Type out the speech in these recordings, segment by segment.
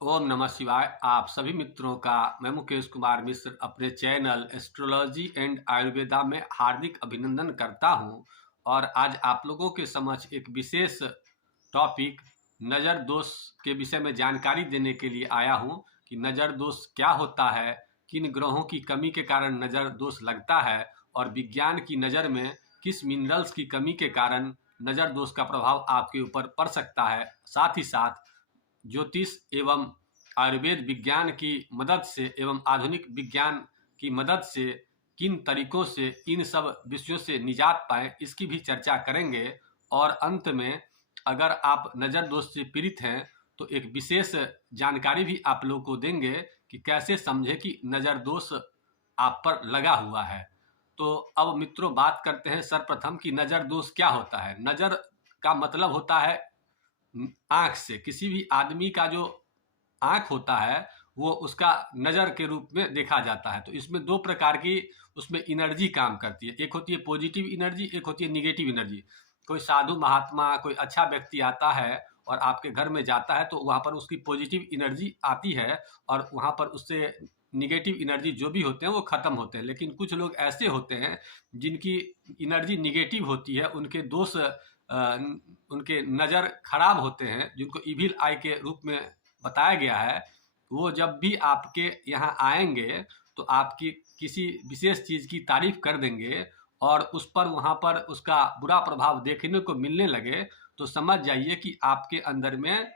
ओम नमः शिवाय। आप सभी मित्रों का मैं मुकेश कुमार मिश्र अपने चैनल एस्ट्रोलॉजी एंड आयुर्वेदा में हार्दिक अभिनंदन करता हूं। और आज आप लोगों के समक्ष एक विशेष टॉपिक नज़र दोष के विषय में जानकारी देने के लिए आया हूं कि नज़र दोष क्या होता है, किन ग्रहों की कमी के कारण नज़र दोष लगता है और विज्ञान की नज़र में किस मिनरल्स की कमी के कारण नज़र दोष का प्रभाव आपके ऊपर पड़ सकता है। साथ ही साथ ज्योतिष एवं आयुर्वेद विज्ञान की मदद से एवं आधुनिक विज्ञान की मदद से किन तरीकों से इन सब विषयों से निजात पाएं, इसकी भी चर्चा करेंगे। और अंत में अगर आप नज़र दोष से पीड़ित हैं तो एक विशेष जानकारी भी आप लोगों को देंगे कि कैसे समझे कि नज़र दोष आप पर लगा हुआ है। तो अब मित्रों बात करते हैं सर्वप्रथम कि नज़र दोष क्या होता है। नज़र का मतलब होता है आंख से। किसी भी आदमी का जो आंख होता है वो उसका नज़र के रूप में देखा जाता है। तो इसमें दो प्रकार की उसमें एनर्जी काम करती है, एक होती है पॉजिटिव एनर्जी, एक होती है निगेटिव एनर्जी। कोई साधु महात्मा कोई अच्छा व्यक्ति आता है और आपके घर में जाता है तो वहाँ पर उसकी पॉजिटिव एनर्जी आती है और वहाँ पर उससे निगेटिव एनर्जी जो भी होते हैं वो ख़त्म होते हैं। लेकिन कुछ लोग ऐसे होते हैं जिनकी एनर्जी निगेटिव होती है, उनके दोष उनके नज़र खराब होते हैं, जिनको इविल आई के रूप में बताया गया है। वो जब भी आपके यहाँ आएंगे तो आपकी किसी विशेष चीज़ की तारीफ कर देंगे और उस पर वहाँ पर उसका बुरा प्रभाव देखने को मिलने लगे तो समझ जाइए कि आपके अंदर में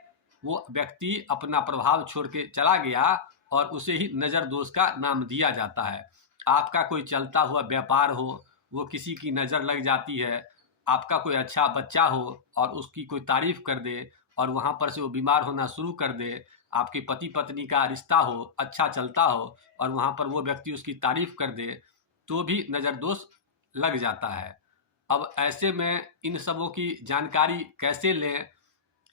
वो व्यक्ति अपना प्रभाव छोड़ के चला गया और उसे ही नज़र दोष का नाम दिया जाता है। आपका कोई चलता हुआ व्यापार हो, वो किसी की नज़र लग जाती है। आपका कोई अच्छा बच्चा हो और उसकी कोई तारीफ कर दे और वहाँ पर से वो बीमार होना शुरू कर दे। आपके पति पत्नी का रिश्ता हो, अच्छा चलता हो और वहाँ पर वो व्यक्ति उसकी तारीफ कर दे तो भी नज़र दोष लग जाता है। अब ऐसे में इन सबों की जानकारी कैसे लें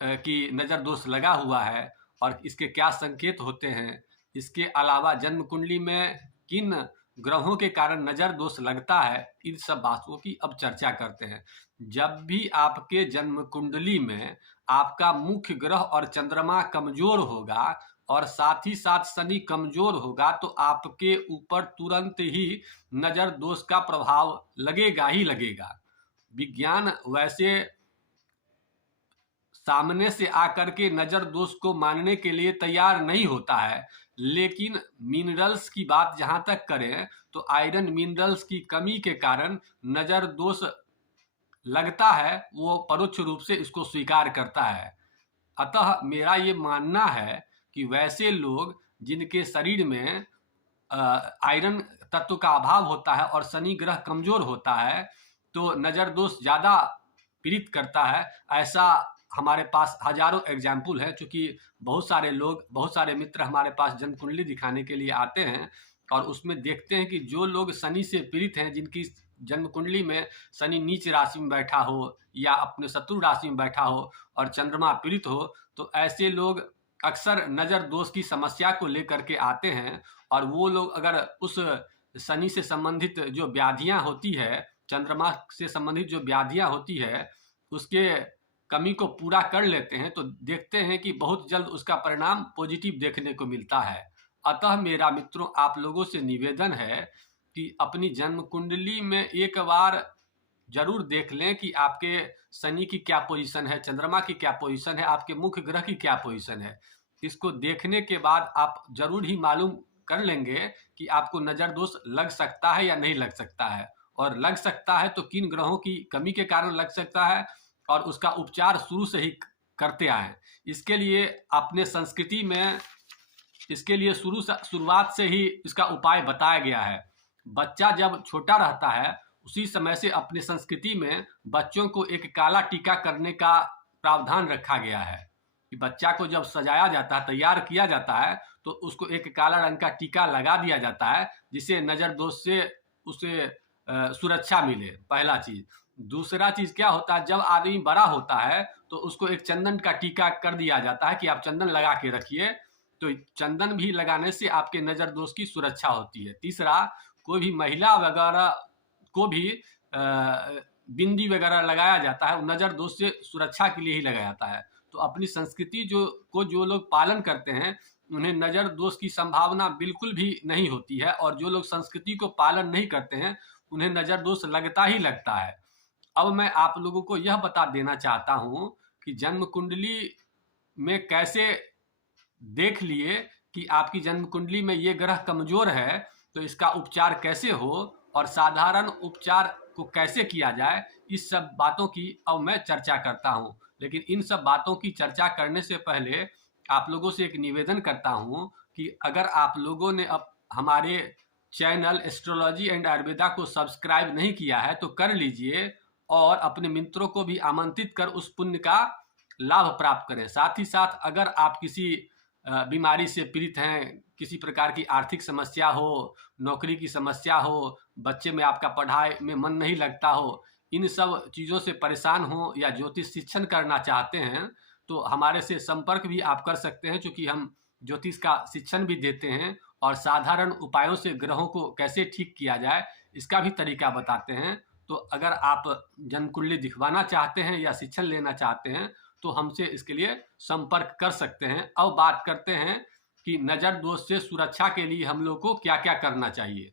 कि नज़र दोष लगा हुआ है और इसके क्या संकेत होते हैं। इसके अलावा जन्म कुंडली में किन ग्रहों के कारण नज़र दोष लगता है, इन सब बातों की अब चर्चा करते हैं। जब भी आपके जन्म कुंडली में आपका मुख्य ग्रह और चंद्रमा कमजोर होगा और साथ ही साथ शनि कमजोर होगा तो आपके ऊपर तुरंत ही नज़र दोष का प्रभाव लगेगा ही लगेगा। विज्ञान वैसे सामने से आकर के नज़र दोष को मानने के लिए तैयार नहीं होता है, लेकिन मिनरल्स की बात जहाँ तक करें तो आयरन मिनरल्स की कमी के कारण नज़र दोष लगता है, वो परोक्ष रूप से इसको स्वीकार करता है। अतः मेरा ये मानना है कि वैसे लोग जिनके शरीर में आयरन तत्व का अभाव होता है और शनि ग्रह कमजोर होता है तो नज़र दोष ज़्यादा पीड़ित करता है। ऐसा हमारे पास हजारों एग्जाम्पल है, चूँकि बहुत सारे लोग, बहुत सारे मित्र हमारे पास जन्म कुंडली दिखाने के लिए आते हैं और उसमें देखते हैं कि जो लोग शनि से पीड़ित हैं, जिनकी जन्म कुंडली में शनि नीच राशि में बैठा हो या अपने शत्रु राशि में बैठा हो और चंद्रमा पीड़ित हो, तो ऐसे लोग अक्सर नज़र दोष की समस्या को लेकर के आते हैं। और वो लोग अगर उस शनि से संबंधित जो व्याधियाँ होती है, चंद्रमा से संबंधित जो व्याधियाँ होती है, उसके कमी को पूरा कर लेते हैं तो देखते हैं कि बहुत जल्द उसका परिणाम पॉजिटिव देखने को मिलता है। अतः मेरा मित्रों आप लोगों से निवेदन है कि अपनी जन्म कुंडली में एक बार जरूर देख लें कि आपके शनि की क्या पोजीशन है, चंद्रमा की क्या पोजीशन है, आपके मुख्य ग्रह की क्या पोजीशन है। इसको देखने के बाद आप जरूर ही मालूम कर लेंगे कि आपको नज़र दोष लग सकता है या नहीं लग सकता है, और लग सकता है तो किन ग्रहों की कमी के कारण लग सकता है और उसका उपचार शुरू से ही करते आए। इसके लिए अपने संस्कृति में इसके लिए शुरुआत से ही इसका उपाय बताया गया है। बच्चा जब छोटा रहता है उसी समय से अपने संस्कृति में बच्चों को एक काला टीका करने का प्रावधान रखा गया है कि बच्चा को जब सजाया जाता है, तैयार किया जाता है तो उसको एक काला रंग का टीका लगा दिया जाता है जिससे नज़र दोष से उसे सुरक्षा मिले, पहला चीज़। दूसरा चीज़ क्या होता है, जब आदमी बड़ा होता है तो उसको एक चंदन का टीका कर दिया जाता है कि आप चंदन लगा के रखिए, तो चंदन भी लगाने से आपके नज़र दोष की सुरक्षा होती है। तीसरा, कोई भी महिला वगैरह को भी बिंदी वगैरह लगाया जाता है, नज़र दोष से सुरक्षा के लिए ही लगाया जाता है। तो अपनी संस्कृति जो लोग पालन करते हैं उन्हें नज़र दोष की संभावना बिल्कुल भी नहीं होती है, और जो लोग संस्कृति को पालन नहीं करते हैं उन्हें नज़र दोष लगता ही लगता है। अब मैं आप लोगों को यह बता देना चाहता हूं कि जन्म कुंडली में कैसे देख लिए कि आपकी जन्म कुंडली में ये ग्रह कमजोर है, तो इसका उपचार कैसे हो और साधारण उपचार को कैसे किया जाए, इस सब बातों की अब मैं चर्चा करता हूं। लेकिन इन सब बातों की चर्चा करने से पहले आप लोगों से एक निवेदन करता हूं कि अगर आप लोगों ने अब हमारे चैनल एस्ट्रोलॉजी एंड आयुर्वेदा को सब्सक्राइब नहीं किया है तो कर लीजिए, और अपने मित्रों को भी आमंत्रित कर उस पुण्य का लाभ प्राप्त करें। साथ ही साथ अगर आप किसी बीमारी से पीड़ित हैं, किसी प्रकार की आर्थिक समस्या हो, नौकरी की समस्या हो, बच्चे में आपका पढ़ाई में मन नहीं लगता हो, इन सब चीज़ों से परेशान हो या ज्योतिष शिक्षण करना चाहते हैं तो हमारे से संपर्क भी आप कर सकते हैं, क्योंकि हम ज्योतिष का शिक्षण भी देते हैं और साधारण उपायों से ग्रहों को कैसे ठीक किया जाए इसका भी तरीका बताते हैं। तो अगर आप जन्म कुंडली दिखवाना चाहते हैं या शिक्षण लेना चाहते हैं तो हमसे इसके लिए संपर्क कर सकते हैं। अब बात करते हैं कि नज़र दोष से सुरक्षा के लिए हम लोग को क्या क्या करना चाहिए।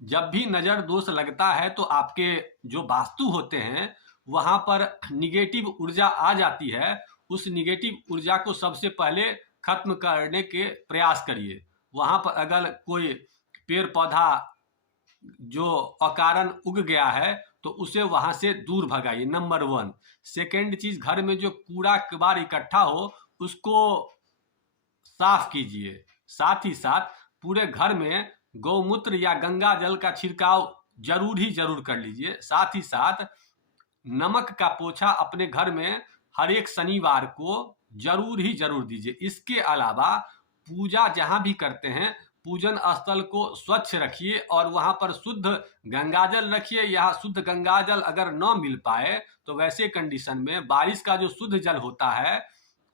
जब भी नज़र दोष लगता है तो आपके जो वास्तु होते हैं वहां पर निगेटिव ऊर्जा आ जाती है। उस निगेटिव ऊर्जा को सबसे पहले खत्म करने के प्रयास करिए। वहां पर अगर कोई पेड़ पौधा जो अकारण उग गया है तो उसे वहां से दूर भगाइए, नंबर 1। सेकेंड चीज, घर में जो कूड़ा कबाड़ इकट्ठा हो उसको साफ कीजिए। साथ ही साथ पूरे घर में गौमूत्र या गंगा जल का छिड़काव जरूर कर लीजिए। साथ ही साथ नमक का पोछा अपने घर में हर एक शनिवार को जरूर दीजिए। इसके अलावा पूजा जहां भी करते हैं पूजन स्थल को स्वच्छ रखिए और वहां पर शुद्ध गंगाजल रखिए। या शुद्ध गंगाजल अगर न मिल पाए तो वैसे कंडीशन में बारिश का जो शुद्ध जल होता है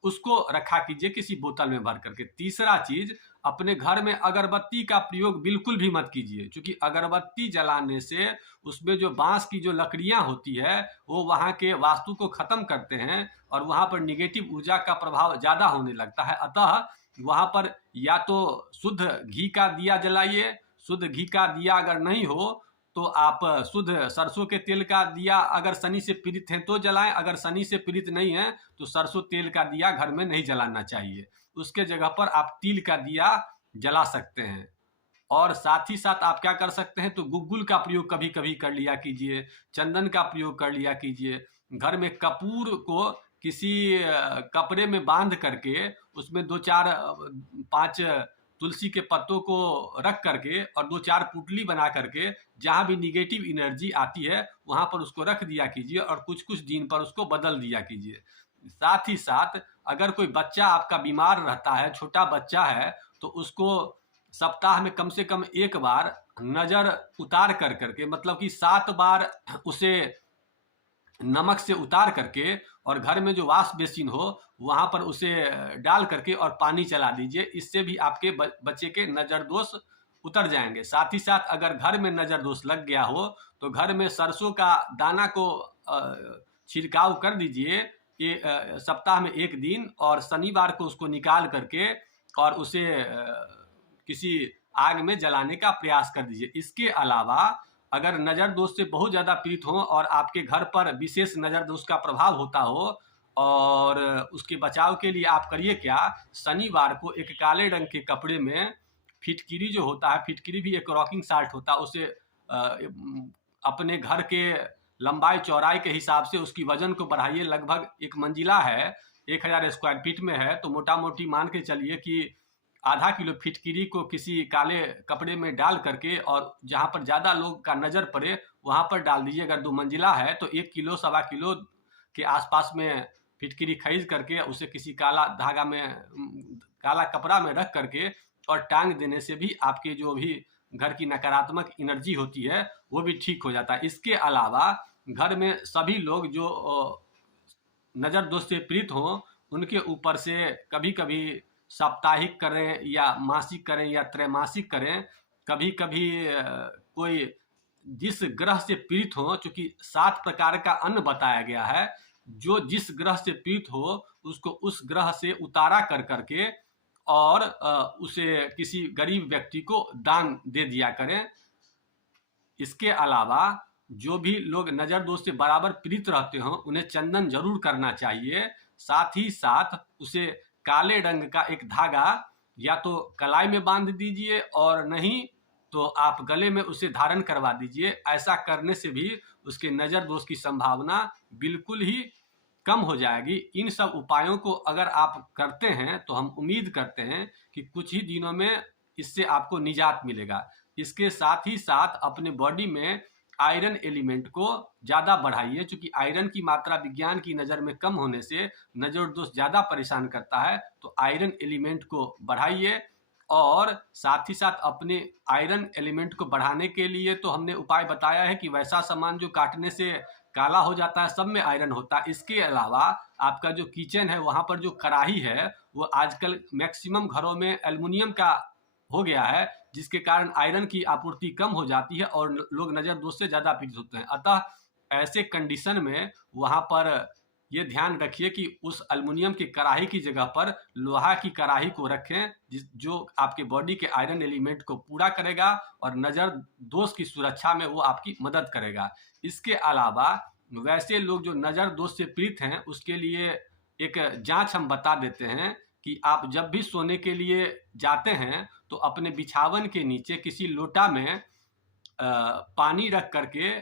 उसको रखा कीजिए किसी बोतल में भर करके। तीसरा चीज, अपने घर में अगरबत्ती का प्रयोग बिल्कुल भी मत कीजिए, क्योंकि अगरबत्ती जलाने से उसमें जो बांस की जो लकड़ियां होती है वो वहां के वास्तु को खत्म करते हैं और वहां पर निगेटिव ऊर्जा का प्रभाव ज्यादा होने लगता है। अतः वहां पर या तो शुद्ध घी का दिया जलाइए। शुद्ध घी का दिया अगर नहीं हो तो आप शुद्ध सरसों के तेल का दिया अगर शनि से पीड़ित हैं तो जलाएं। अगर शनि से पीड़ित नहीं है तो सरसों तेल का दिया घर में नहीं जलाना चाहिए। उसके जगह पर आप तिल का दिया जला सकते हैं। और साथ ही साथ आप क्या कर सकते हैं, तो गुग्गुल का प्रयोग कभी कभी कर लिया कीजिए, चंदन का प्रयोग कर लिया कीजिए। घर में कपूर को किसी कपड़े में बांध करके उसमें 2-4-5 तुलसी के पत्तों को रख करके और 2-4 पुटली बना करके जहां भी निगेटिव एनर्जी आती है वहां पर उसको रख दिया कीजिए और कुछ कुछ दिन पर उसको बदल दिया कीजिए। साथ ही साथ अगर कोई बच्चा आपका बीमार रहता है, छोटा बच्चा है, तो उसको सप्ताह में कम से कम एक बार नजर उतार कर करके, मतलब कि 7 बार उसे नमक से उतार करके और घर में जो वाश बेसिन हो वहां पर उसे डाल करके और पानी चला दीजिए। इससे भी आपके बच्चे के नजर दोष उतर जाएंगे। साथ ही साथ अगर घर में नजर दोष लग गया हो तो घर में सरसों का दाना को छिड़काव कर दीजिए सप्ताह में एक दिन, और शनिवार को उसको निकाल करके और उसे किसी आग में जलाने का प्रयास कर दीजिए। इसके अलावा अगर नजर दोष से बहुत ज्यादा पीड़ित हो और आपके घर पर विशेष नजर दोष का प्रभाव होता हो और उसके बचाव के लिए आप करिए क्या, शनिवार को एक काले रंग के कपड़े में फिटकिरी जो होता है, फिटकिरी भी एक रॉकिंग साल्ट होता है, उसे अपने घर के लंबाई चौड़ाई के हिसाब से उसकी वजन को बढ़ाइए। लगभग एक मंजिला है, 1000 स्क्वायर फीट में है, तो मोटा मोटी मान के चलिए कि आधा किलो फिटकिरी को किसी काले कपड़े में डाल करके और जहां पर ज्यादा लोग का नजर पड़े वहां पर डाल दीजिए। अगर 2 मंजिला है तो 1 किलो 1.25 किलो के आसपास में फिटकिरी खरीद करके उसे किसी काला धागा में, काला कपड़ा में रख करके और टांग देने से भी आपके जो भी घर की नकारात्मक एनर्जी होती है वो भी ठीक हो जाता है। इसके अलावा घर में सभी लोग जो नजर दोष से पीड़ित हों उनके ऊपर से कभी कभी साप्ताहिक करें या मासिक करें या त्रैमासिक करें, कभी कभी कोई जिस ग्रह से पीड़ित हो, चूंकि 7 प्रकार का अन्न बताया गया है, जो जिस ग्रह से पीड़ित हो उसको उस ग्रह से उतारा कर करके और उसे किसी गरीब व्यक्ति को दान दे दिया करें। इसके अलावा जो भी लोग नज़र दोष से बराबर पीड़ित रहते हों उन्हें चंदन जरूर करना चाहिए। साथ ही साथ उसे काले रंग का एक धागा या तो कलाई में बांध दीजिए और नहीं तो आप गले में उसे धारण करवा दीजिए। ऐसा करने से भी उसके नज़र दोष की संभावना बिल्कुल ही कम हो जाएगी। इन सब उपायों को अगर आप करते हैं तो हम उम्मीद करते हैं कि कुछ ही दिनों में इससे आपको निजात मिलेगा। इसके साथ ही साथ अपने बॉडी में आयरन एलिमेंट को ज़्यादा बढ़ाइए, क्योंकि आयरन की मात्रा विज्ञान की नज़र में कम होने से नज़र दोष ज़्यादा परेशान करता है। तो आयरन एलिमेंट को बढ़ाइए और साथ ही साथ अपने आयरन एलिमेंट को बढ़ाने के लिए तो हमने उपाय बताया है कि वैसा सामान जो काटने से काला हो जाता है सब में आयरन होता है। इसके अलावा आपका जो किचन है वहाँ पर जो कढ़ाई है वो आजकल मैक्सिमम घरों में एल्युमिनियम का हो गया है, जिसके कारण आयरन की आपूर्ति कम हो जाती है और लोग नज़र दोष से ज़्यादा पीड़ित होते हैं। अतः ऐसे कंडीशन में वहाँ पर ये ध्यान रखिए कि उस एल्युमिनियम की कढ़ाई की जगह पर लोहा की कढ़ाई को रखें, जो आपके बॉडी के आयरन एलिमेंट को पूरा करेगा और नज़र दोष की सुरक्षा में वो आपकी मदद करेगा। इसके अलावा वैसे लोग जो नज़र दोष से पीड़ित हैं उसके लिए एक जांच हम बता देते हैं कि आप जब भी सोने के लिए जाते हैं तो अपने बिछावन के नीचे किसी लोटा में पानी रख करके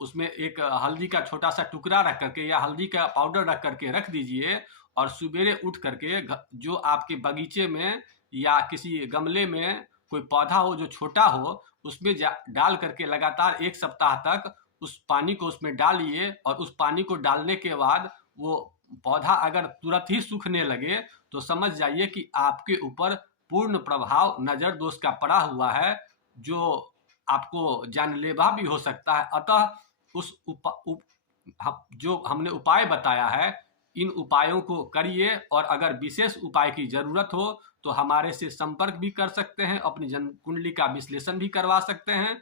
उसमें एक हल्दी का छोटा सा टुकड़ा रख करके या हल्दी का पाउडर रख करके रख दीजिए और सवेरे उठ करके जो आपके बगीचे में या किसी गमले में कोई पौधा हो जो छोटा हो उसमें डाल करके लगातार 1 सप्ताह तक उस पानी को उसमें डालिए और उस पानी को डालने के बाद वो पौधा अगर तुरंत ही सूखने लगे तो समझ जाइए कि आपके ऊपर पूर्ण प्रभाव नज़र दोष का पड़ा हुआ है, जो आपको जानलेवा भी हो सकता है। अतः जो हमने उपाय बताया है इन उपायों को करिए और अगर विशेष उपाय की जरूरत हो तो हमारे से संपर्क भी कर सकते हैं, अपनी जन्म कुंडली का विश्लेषण भी करवा सकते हैं।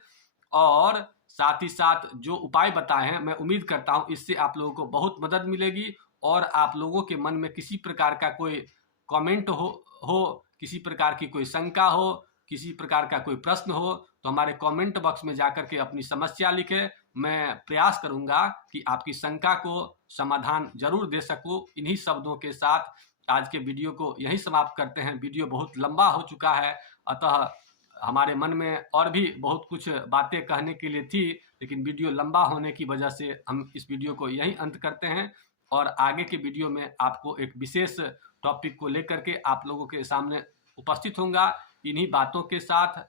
और साथ ही साथ जो उपाय बताए हैं मैं उम्मीद करता हूं इससे आप लोगों को बहुत मदद मिलेगी और आप लोगों के मन में किसी प्रकार का कोई कमेंट हो किसी प्रकार की कोई शंका हो, किसी प्रकार का कोई प्रश्न हो तो हमारे कमेंट बॉक्स में जाकर के अपनी समस्या लिखें। मैं प्रयास करूंगा कि आपकी शंका को समाधान जरूर दे सकूं। इन्हीं शब्दों के साथ आज के वीडियो को यहीं समाप्त करते हैं। वीडियो बहुत लंबा हो चुका है, अतः हमारे मन में और भी बहुत कुछ बातें कहने के लिए थी, लेकिन वीडियो लंबा होने की वजह से हम इस वीडियो को यहीं अंत करते हैं और आगे के वीडियो में आपको एक विशेष टॉपिक को लेकर के आप लोगों के सामने उपस्थित होऊंगा। इन्हीं बातों के साथ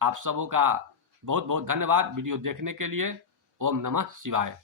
आप सबों का बहुत बहुत धन्यवाद वीडियो देखने के लिए। ओम नमः शिवाय।